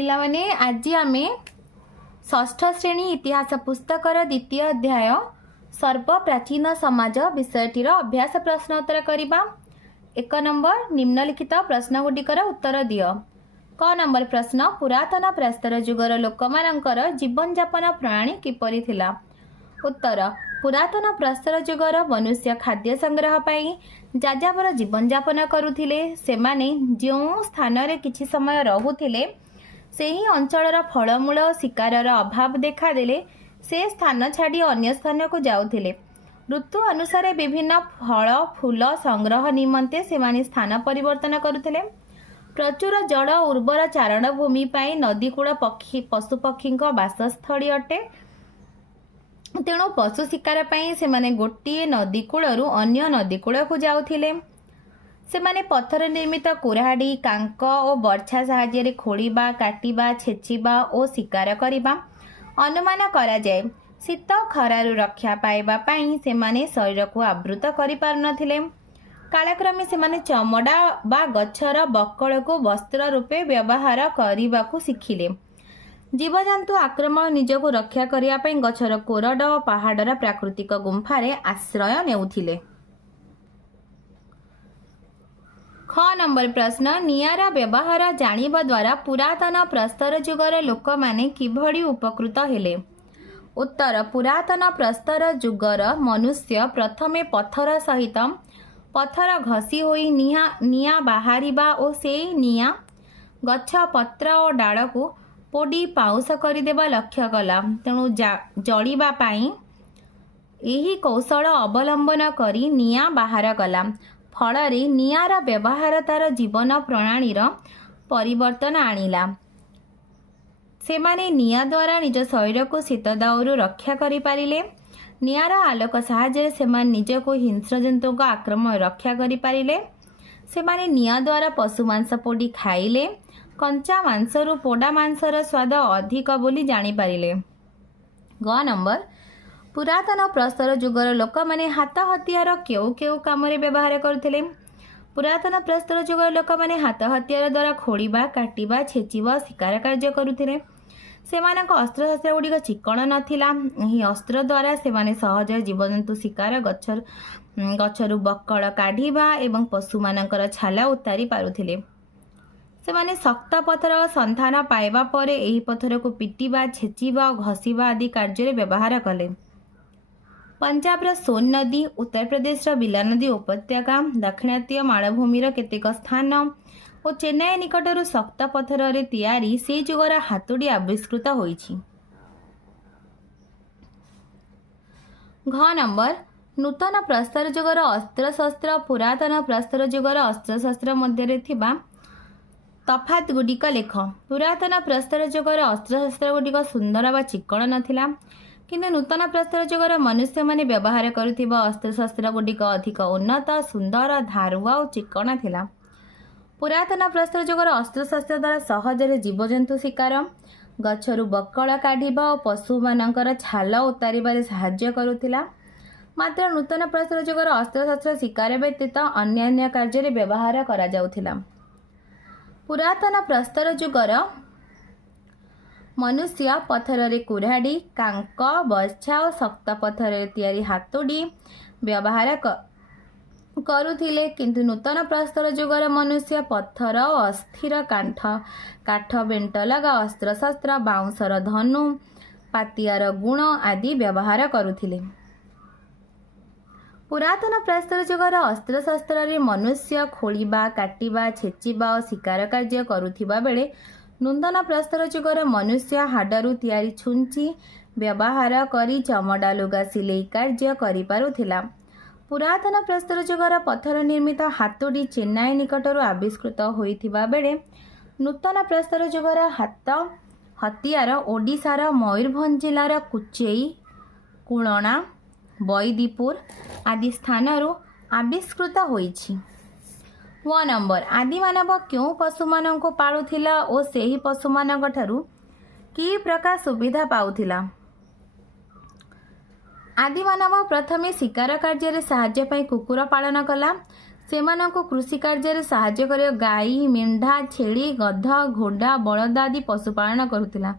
पिलामाने आज आम षष्ठ श्रेणी इतिहास पुस्तकर द्वितीय अध्याय सर्वप्राचीन समाज विषयटीर अभ्यास प्रश्नोत्तर करवा। 1 नंबर निम्नलिखित प्रश्नगुड़िकर उत्तर दियो। क नंबर प्रश्न पुरातन प्रस्तर जुगर लोक मानकर जीवन जापन प्रणाली किपरि थिला। उत्तर पुरातन प्रस्तर जुगर मनुष्य खाद्य संग्रह पाई जाजावर जीवन जापन करुथिले। सेमाने जो स्थान रे किछि समय रहुथिले सेही अंचलर फलमूल शिकारर अभाव देखादेले से स्थान छाड़ी अन्य स्थान को जाउथिले। ऋतु अनुसार विभिन्न फल फूल संग्रह निमंते सेमाने स्थान परिवर्तन करुथिले। प्रचुर जड़ उर्वर चारण भूमि पाई नदीकूल पक्षी पशु पक्षी बासस्थली अटे। तेणु पशु शिकार पाई सेमाने गोटिए नदीकूलरू अन्य नदीकूल को जाउथिले। सेमाने पत्थर निर्मित कुराहाड़ी कांक और बर्छा साहाय्य खोलिबा काटिबा छेचिबा और शिकार करिबा अनुमान करा जाए। शीत खरारु रक्षा पाइबा पाई सेमाने शरीर को आवृत करि पारुनथिले। कालक्रमे सेमाने चमड़ा बा गछर बक्कल को वस्त्र रूपे व्यवहार करने शिखिले। जीवजंतु आक्रमण निजको रक्षा करिया पई गछर कोरड और पहाड़र प्राकृतिक गुंफारे आश्रय नेउथिले। ख नंबर प्रश्न नियारा व्यवहार जानिबा द्वारा पुरातन प्रस्तर जुगर लोक माने किभଳି उपकृत हेले। उत्तर पुरातन प्रस्तर जुगर मनुष्य प्रथमे पत्थर सहित पत्थर घसी होई निया बाहरिबा और से निया गछ पत्र और डाल को पोड़ी पाउस करदेवा लक्ष्य कला। तेणु जलिबा पाई एही कौशल अवलंबन करी निया बाहर कला। फलरे नियार व्यवहार तार जीवन प्रणालीर परिवर्तन आनिला। सेमाने निया द्वारा निज शरीर को शीत दाउरू रक्षा करि पारिले। नियार आलोक साहाय्य सेमाने निज को हिंस्र जंतु को आक्रमण रक्षा करि पारिले। सेमाने निया द्वारा पशु मांस पोड़ी खाइले। कंचा मांसरू पोड़ा मांसर स्वाद अधिक बोली जानी पारिले। ग नंबर पुरातन प्रस्तर जुगर लोक माने हाथ हथियार केउ केउ काम रे व्यवहार करथिले। पुरातन प्रस्तर जुगर लोक माने हाथ हथियार द्वारा खोलिबा काटिबा छेचिबा शिकार कार्य करुथिले। सेमानक अस्त्र शस्त्र गुड़िक चिकण नथिला। एही अस्त्र द्वारा सेमाने सहज जीवजंतु शिकार गछरू बक्कल काढ़िबा एवं पशु मानकर छाला उतारी पारुथिले। सेमाने शक्त पत्थर संधान पाइबा परे एही पत्थर को पिटिबा छेचिबा और घसीबा आदि कार्य व्यवहार कले। पंजाब सोन नदी उत्तर प्रदेश बिला नदी उपत्यका दक्षिणात्य मालभूमिर केतेक स्थान और चेन्नई निकटर शक्त पत्थर रे तैयारी से जुगर हातुड़ी आविष्कृत होईछि। घ नंबर नूतन प्रस्तर जुगर अस्त्र शस्त्र पुरातन प्रस्तर जुगर अस्त्र शस्त्र मध्य थिबा तफात गुड़िक लेख। पुरातन प्रस्तर जुगर अस्त्र शस्त्र गुड़िक सुंदर बा चिकण नथिला किंतु नूतन प्रस्तर जुगर मनुष्य माने व्यवहार करुथिबा अस्त्र शस्त्र गुड़िक अधिक उन्नत सुंदर धारुआ और चिकण थिला। पुरातन प्रस्तर जुगर अस्त्र शस्त्र द्वारा सहजरे जीवजंतु शिकार गछरू बक्कल काढ़िबा और पशु मानकर छाल उतारिबारे साहाय्य करुथिला। मात्र नूतन प्रस्तर जुगर अस्त्र शस्त्र शिकार व्यतीत अन्य कार्य व्यवहार करा जाउथिला। पुरातन प्रस्तर जुगर मनुष्य पत्थर रे कुराड़ी कांक बर्छा और शक्त पत्थर रे तैयारी हातुड़ी व्यवहार करुथिले। किंतु नूतन प्रस्तर जुगर मनुष्य पत्थर और अस्थिर काठ बेंट लगा अस्त्र शस्त्र बाउंसर धनु पातियार गुण आदि व्यवहार करुथिले। पुरातन प्रस्तर जुगर अस्त्र शस्त्र रे मनुष्य खोलिबा काटिबा छेचिबा और शिकार कार्य करुथिबा बेले नूतन प्रस्तर जुगर मनुष्य हाडरू तैयारी छुंची व्यवहार करी चमड़ा लुगा सिलाई कार्य करि पारुथिला। पुरातन प्रस्तर जुगर पत्थर निर्मित हातुड़ी चेन्नई निकटरू आविष्कृत होइथिबा बेले नूतन प्रस्तर जुगर हाथ हथियार ओडिशार मयूरभंज जिलार कुचेई कुलणा बैदीपुर आदि स्थानरू आविष्कृत होइछि। व नंबर आदि मानव क्यों पशु मानक पालुथिला और सेही पशु मानक ठारू की प्रकार सुविधा पाउथिला। आदि मानव प्रथमे शिकार कार्य रे साहाय्य पई कुकुर पालन कला। ସେମାନଙ୍କୁ କୃଷି କାର୍ଯ୍ୟରେ ସାହାଯ୍ୟ କରିବା ଗାଈ, ମେଣ୍ଢା, ଛେଳି, ଗଧ, ଘୋଡ଼ା, ବଳଦ ଆଦି ପଶୁପାଳନ କରୁଥିଲା।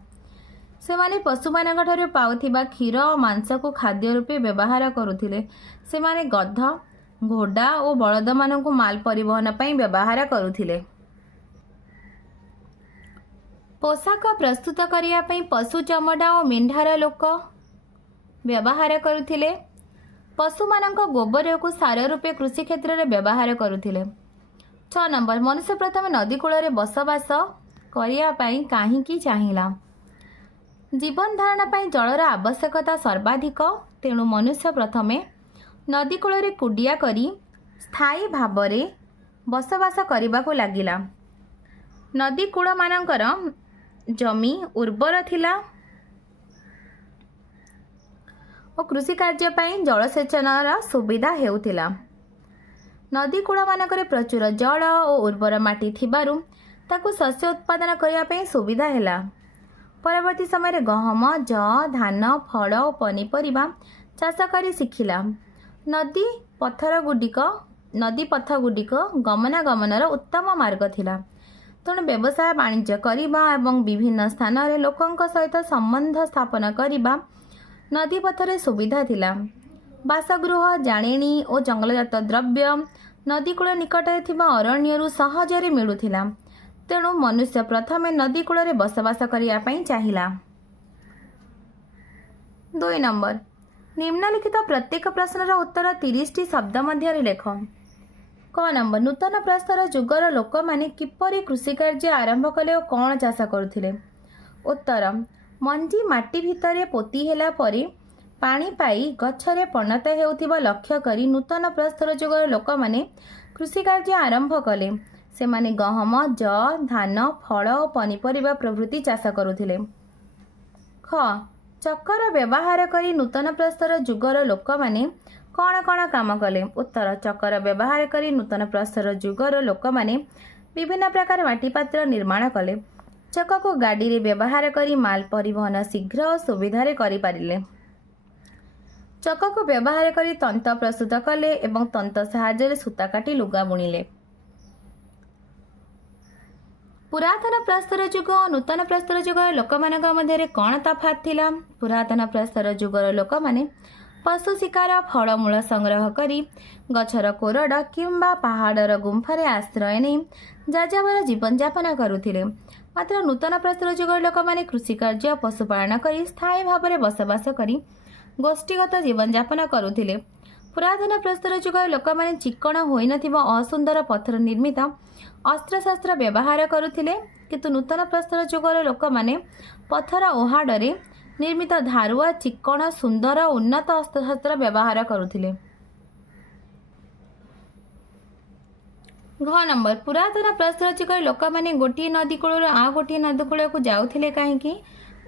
ସେମାନେ ପଶୁମାନଙ୍କଠାରୁ ପାଉଥିବା କ୍ଷୀର ଓ ମାଂସକୁ ଖାଦ୍ୟ ରୂପେ ବ୍ୟବହାର କରୁଥିଲେ। ସେମାନେ ଗଧ, ଘୋଡ଼ା ଓ ବଳଦମାନଙ୍କୁ ମାଲ ପରିବହନ ପାଇଁ ବ୍ୟବହାର କରୁଥିଲେ। ପୋଷାକ ପ୍ରସ୍ତୁତ କରିବା ପାଇଁ ପଶୁ ଚମଡ଼ା ଓ ମେଣ୍ଢାର ଲୋକ ବ୍ୟବହାର କରୁଥିଲେ। ପଶୁମାନଙ୍କ ଗୋବରକୁ ସାର ରୂପେ କୃଷି କ୍ଷେତ୍ରରେ ବ୍ୟବହାର କରୁଥିଲେ। 6 ନମ୍ବର, ମନୁଷ୍ୟ ପ୍ରଥମେ ନଦୀ କୂଳରେ ବସବାସ କରିବା ପାଇଁ କାହିଁକି ଚାହିଁଲା? ଜୀବନ ଧାରଣ ପାଇଁ ଜଳର ଆବଶ୍ୟକତା ସର୍ବାଧିକ, ତେଣୁ ମନୁଷ୍ୟ ପ୍ରଥମେ ନଦୀ କୂଳରେ କୁଡ଼ିଆ କରି ସ୍ଥାୟୀ ଭାବରେ ବସବାସ କରିବାକୁ ଲାଗିଲା। ନଦୀ କୂଳମାନଙ୍କର ଜମି ଉର୍ବର ଥିଲା ଓ କୃଷି କାର୍ଯ୍ୟ ପାଇଁ ଜଳସେଚନର ସୁବିଧା ହେଉଥିଲା। ନଦୀ କୂଳମାନଙ୍କରେ ପ୍ରଚୁର ଜଳ ଓ ଉର୍ବର ମାଟି ଥିବାରୁ ତାକୁ ଶସ୍ୟ ଉତ୍ପାଦନ କରିବା ପାଇଁ ସୁବିଧା ହେଲା। ପରବର୍ତ୍ତୀ ସମୟରେ ଗହମ, ଯଅ, ଧାନ, ଫଳ ଓ ପନିପରିବା ଚାଷ କରି ଶିଖିଲା। ନଦୀ ପଥଗୁଡ଼ିକ ଗମନାଗମନର ଉତ୍ତମ ମାର୍ଗ ଥିଲା। ତେଣୁ ବ୍ୟବସାୟ ବାଣିଜ୍ୟ କରିବା ଏବଂ ବିଭିନ୍ନ ସ୍ଥାନରେ ଲୋକଙ୍କ ସହିତ ସମ୍ବନ୍ଧ ସ୍ଥାପନ କରିବା ନଦୀ ପଥରେ ସୁବିଧା ଥିଲା। ବାସଗୃହ, ଜାଳେଣୀ ଓ ଜଙ୍ଗଲଜାତ ଦ୍ରବ୍ୟ ନଦୀ କୂଳ ନିକଟରେ ଥିବା ଅରଣ୍ୟରୁ ସହଜରେ ମିଳୁଥିଲା। ତେଣୁ ମନୁଷ୍ୟ ପ୍ରଥମେ ନଦୀ କୂଳରେ ବସବାସ କରିବା ପାଇଁ ଚାହିଁଲା। 2 ନମ୍ବର, ନିମ୍ନଲିଖିତ ପ୍ରତ୍ୟେକ ପ୍ରଶ୍ନର ଉତ୍ତର 30ଟି ଶବ୍ଦ ମଧ୍ୟରେ ଲେଖ। କ ନମ୍ବର, ନୂତନ ପ୍ରସ୍ତର ଯୁଗର ଲୋକମାନେ କିପରି କୃଷିକାର୍ଯ୍ୟ ଆରମ୍ଭ କଲେ ଓ କ'ଣ ଚାଷ କରୁଥିଲେ? ଉତ୍ତର, ମଞ୍ଜି ମାଟି ଭିତରେ ପୋତି ହେଲା ପରେ ପାଣି ପାଇ ଗଛରେ ପରିଣତ ହେଉଥିବା ଲକ୍ଷ୍ୟ କରି ନୂତନ ପ୍ରସ୍ତର ଯୁଗର ଲୋକମାନେ କୃଷିକାର୍ଯ୍ୟ ଆରମ୍ଭ କଲେ। ସେମାନେ ଗହମ, ଯଅ, ଧାନ, ଫଳ ଓ ପନିପରିବା ପ୍ରଭୃତି ଚାଷ କରୁଥିଲେ। ଖ, ଚକର ବ୍ୟବହାର କରି ନୂତନ ପ୍ରସ୍ତର ଯୁଗର ଲୋକମାନେ କ'ଣ କ'ଣ କାମ କଲେ? ଉତ୍ତର, ଚକର ବ୍ୟବହାର କରି ନୂତନ ପ୍ରସ୍ତର ଯୁଗର ଲୋକମାନେ ବିଭିନ୍ନ ପ୍ରକାର ମାଟି ପାତ୍ର ନିର୍ମାଣ କଲେ। ଚକକୁ ଗାଡ଼ିରେ ବ୍ୟବହାର କରି ମାଲ ପରିବହନ ଶୀଘ୍ର ଓ ସୁବିଧାରେ କରିପାରିଲେ। ଚକକୁ ବ୍ୟବହାର କରି ତନ୍ତ ପ୍ରସ୍ତୁତ କଲେ ଏବଂ ତନ୍ତ ସାହାଯ୍ୟରେ ସୂତା କାଟି ଲୁଗା ବୁଣିଲେ। ପୁରାତନ ପ୍ରସ୍ତର ଯୁଗ ଓ ନୂତନ ପ୍ରସ୍ତର ଯୁଗର ଲୋକମାନଙ୍କ ମଧ୍ୟରେ କ'ଣ ତଫାତ୍ ଥିଲା? ପୁରାତନ ପ୍ରସ୍ତର ଯୁଗର ଲୋକମାନେ ପଶୁ ଶିକାର, ଫଳମୂଳ ସଂଗ୍ରହ କରି ଗଛର କୋରଡ଼ କିମ୍ବା ପାହାଡ଼ର ଗୁମ୍ଫାରେ ଆଶ୍ରୟ ନେଇ ଯାଯାବର ଜୀବନଯାପନ କରୁଥିଲେ। ମାତ୍ର ନୂତନ ପ୍ରସ୍ତର ଯୁଗର ଲୋକମାନେ କୃଷିକାର୍ଯ୍ୟ, ପଶୁପାଳନ କରି ସ୍ଥାୟୀ ଭାବରେ ବସବାସ କରି ଗୋଷ୍ଠୀଗତ ଜୀବନଯାପନ କରୁଥିଲେ। ପୁରାତନ ପ୍ରସ୍ତର ଯୁଗର ଲୋକମାନେ ଚିକ୍କଣ ହୋଇନଥିବା ଅସୁନ୍ଦର ପଥର ନିର୍ମିତ ଅସ୍ତ୍ରଶସ୍ତ୍ର ବ୍ୟବହାର କରୁଥିଲେ, କିନ୍ତୁ ନୂତନ ପ୍ରସ୍ତର ଯୁଗର ଲୋକମାନେ ପଥର ଓହାଡ଼ରେ ନିର୍ମିତ ଧାରୁଆ, ଚିକ୍କଣ, ସୁନ୍ଦର ଉନ୍ନତ ଅସ୍ତ୍ରଶସ୍ତ୍ର ବ୍ୟବହାର କରୁଥିଲେ। ଘ ନମ୍ବର, ପୁରାତନ ପ୍ରସ୍ତର ଯୁଗର ଲୋକମାନେ ଗୋଟିଏ ନଦୀ କୂଳରୁ ଆଉ ଗୋଟିଏ ନଦୀ କୂଳକୁ ଯାଉଥିଲେ କାହିଁକି?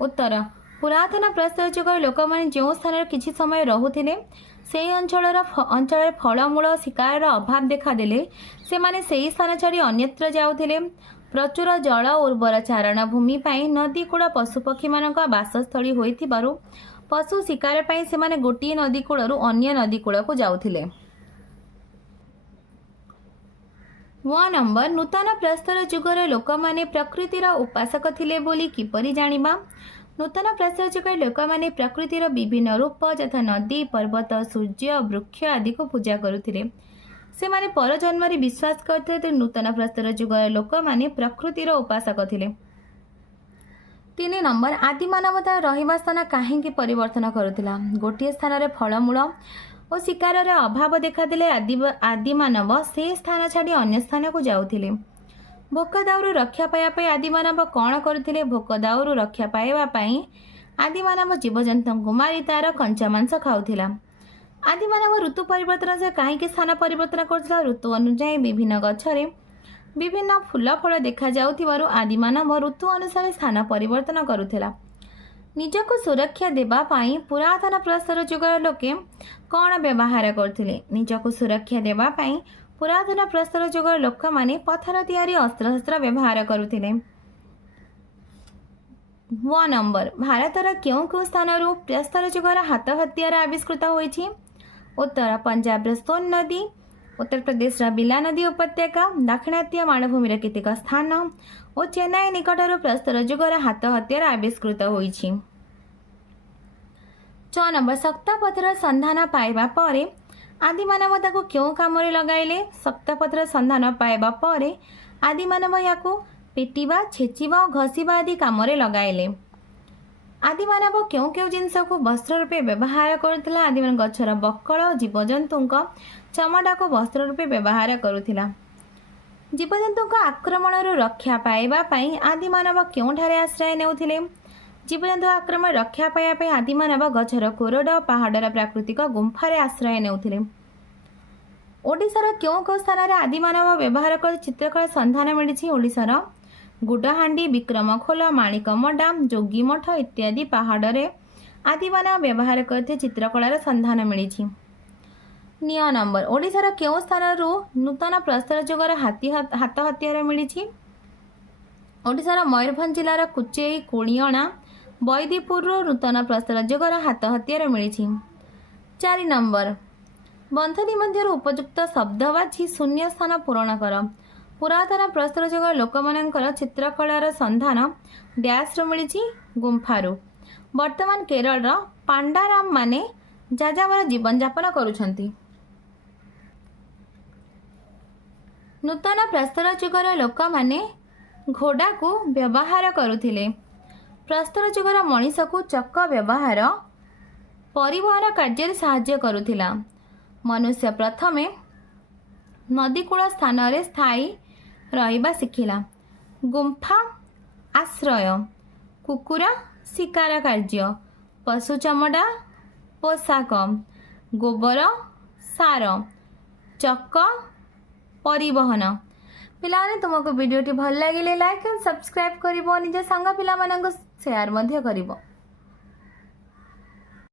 ଉତ୍ତର, ପୁରାତନ ପ୍ରସ୍ତର ଯୁଗର ଲୋକମାନେ ଯେଉଁ ସ୍ଥାନରେ କିଛି ସମୟ ରହୁଥିଲେ ସେହି ଅଞ୍ଚଳରେ ଫଳମୂଳ ଶିକାରର ଅଭାବ ଦେଖାଦେଲେ ସେମାନେ ସେହି ସ୍ଥାନ ଛାଡ଼ି ଅନ୍ୟତ୍ର ଯାଉଥିଲେ। ପ୍ରଚୁର ଜଳ ଓ ଉର୍ବର ଚାରଣ ଭୂମି ପାଇଁ ନଦୀ କୂଳ ପଶୁପକ୍ଷୀମାନଙ୍କ ବାସସ୍ଥଳୀ ହୋଇଥିବାରୁ ପଶୁ ଶିକାର ପାଇଁ ସେମାନେ ଗୋଟିଏ ନଦୀ କୂଳରୁ ଅନ୍ୟ ନଦୀ କୂଳକୁ ଯାଉଥିଲେ। 1 ନମ୍ବର, ନୂତନ ପ୍ରସ୍ତର ଯୁଗର ଲୋକମାନେ ପ୍ରକୃତିର ଉପାସକ ଥିଲେ ବୋଲି କିପରି ଜାଣିବା? ନୂତନ ପ୍ରସ୍ତର ଯୁଗର ଲୋକମାନେ ପ୍ରକୃତିର ବିଭିନ୍ନ ରୂପ ଯଥା ନଦୀ, ପର୍ବତ, ସୂର୍ଯ୍ୟ, ବୃକ୍ଷ ଆଦିକୁ ପୂଜା କରୁଥିଲେ। ସେମାନେ ପରଜନ୍ମରେ ବିଶ୍ୱାସ କରୁଥିଲେ। ତେଣୁ ନୂତନ ପ୍ରସ୍ତର ଯୁଗର ଲୋକମାନେ ପ୍ରକୃତିର ଉପାସକ ଥିଲେ। 3 ନମ୍ବର, ଆଦିମାନବତାର ରହିବା ସ୍ଥାନ କାହିଁକି ପରିବର୍ତ୍ତନ କରୁଥିଲା? ଗୋଟିଏ ସ୍ଥାନରେ ଫଳମୂଳ ଓ ଶିକାରର ଅଭାବ ଦେଖାଦେଲେ ଆଦିମାନବ ସେ ସ୍ଥାନ ଛାଡ଼ି ଅନ୍ୟ ସ୍ଥାନକୁ ଯାଉଥିଲେ। ଭୋକ ଦାଉରୁ ରକ୍ଷା ପାଇବା ପାଇଁ ଆଦିମାନବ କ'ଣ କରୁଥିଲେ? ଭୋକ ଦାଉରୁ ରକ୍ଷା ପାଇବା ପାଇଁ ଆଦିମାନବ ଜୀବଜନ୍ତୁଙ୍କୁ ମାରି ତା'ର କଞ୍ଚା ମାଂସ ଖାଉଥିଲା। ଆଦିମାନବ ଋତୁ ପରିବର୍ତ୍ତନ ସହ କାହିଁକି ସ୍ଥାନ ପରିବର୍ତ୍ତନ କରୁଥିଲା? ଋତୁ ଅନୁଯାୟୀ ବିଭିନ୍ନ ଗଛରେ ବିଭିନ୍ନ ଫୁଲ ଫଳ ଦେଖାଯାଉଥିବାରୁ ଆଦିମାନବ ଋତୁ ଅନୁସାରେ ସ୍ଥାନ ପରିବର୍ତ୍ତନ କରୁଥିଲା। ନିଜକୁ ସୁରକ୍ଷା ଦେବା ପାଇଁ ପୁରାତନ ପ୍ରସ୍ତର ଯୁଗର ଲୋକେ କ'ଣ ବ୍ୟବହାର କରୁଥିଲେ? ନିଜକୁ ସୁରକ୍ଷା ଦେବା ପାଇଁ ପୁରାତନ ପ୍ରସ୍ତର ଯୁଗର ଲୋକମାନେ ପଥର ତିଆରି ଅସ୍ତ୍ରଶସ୍ତ୍ର ବ୍ୟବହାର କରୁଥିଲେ। 1 ନମ୍ବର, ଭାରତର କେଉଁ କେଉଁ ସ୍ଥାନରୁ ପ୍ରସ୍ତର ଯୁଗର ହାତ ହତିଆର ଆବିଷ୍କୃତ ହୋଇଛି? ଉତ୍ତର, ପଞ୍ଜାବର ସୋନ ନଦୀ, उत्तर प्रदेश बिला नदी उपत्यका दाक्षिणात्य मानभूमि केतेक स्थान और चेन्नई निकटर प्रस्तर जुगर हाथ हथियार आविष्कृत होईछि। 6 नंबर शक्तपथर संधान पाइबा परे आदि मानव ताको क्यों काम लगाइले? शक्तपथर संधान पाइबा परे आदि मानव याकू पिटिबा छेचिबा और घसीबा आदि काम लगाइले। आदि मानव क्यों क्यों जिनस को वस्त्र रूपे व्यवहार करुथिला? आदि मान गछर बक्कल जीवजंतुक चमड़ा को वस्त्र रूपे व्यवहार करुथिला। जीवजंतुक आक्रमण रक्षा पाइबा पई आदि मानव क्योंठारे आश्रय नेउथिले? जीवजंतु आक्रमण रक्षा पाइबा आदि मानव गछर कोरड पहाड़र प्राकृतिक गुंफारे आश्रय नेउथिले। ओडिशार क्यों क्यों स्थान आदि मानव व्यवहार कर चित्रकला संधान मिली? ओडिशार गुडहांडी विक्रमखोल माणिकमडा जोगीमठ इत्यादि पहाड़े आदि मानव व्यवहार करते चित्रकलार संधान मिली। 9 नंबर ओडिशार क्यों स्थान नूतन प्रस्तर जुगर हाथ हथियार मिली? ओडिशार मयूरभंज जिलार कुचेई कोणियणा बैदीपुर नूतन प्रस्तर जुगर हाथ हथियार मिली। 4 नंबर बंधनी मध्य उपयुक्त शब्द बाछि शून्य स्थान पूरण कर। पुरातन प्रस्तर जुग लोक मानकर चित्रकलार संधान डैश मिली गुंफारू। वर्तमान केरल पांडाराम माने जाजावर जीवन यापन करुछंती। नूतन प्रस्तर जुगर लोक माने घोड़ा को व्यवहार करुथिले। प्रस्तर जुगर मनीष को चक व्यवहार परिवहन कार्य साहाय्य करुथिला। मनुष्य प्रथमे नदीकूल स्थान रे स्थायी रहिबा शिखिला। गुंफा आश्रय, कुकुरा शिकार कार्य, पशु चमड़ा पोशाक, गोबर सार, चक परिवहन। पिलाने तुमको वीडियोटी भल लगे लाइक एंड सब्सक्राइब करिवो, निज संग पिला मानक शेयर मध्य करिवो।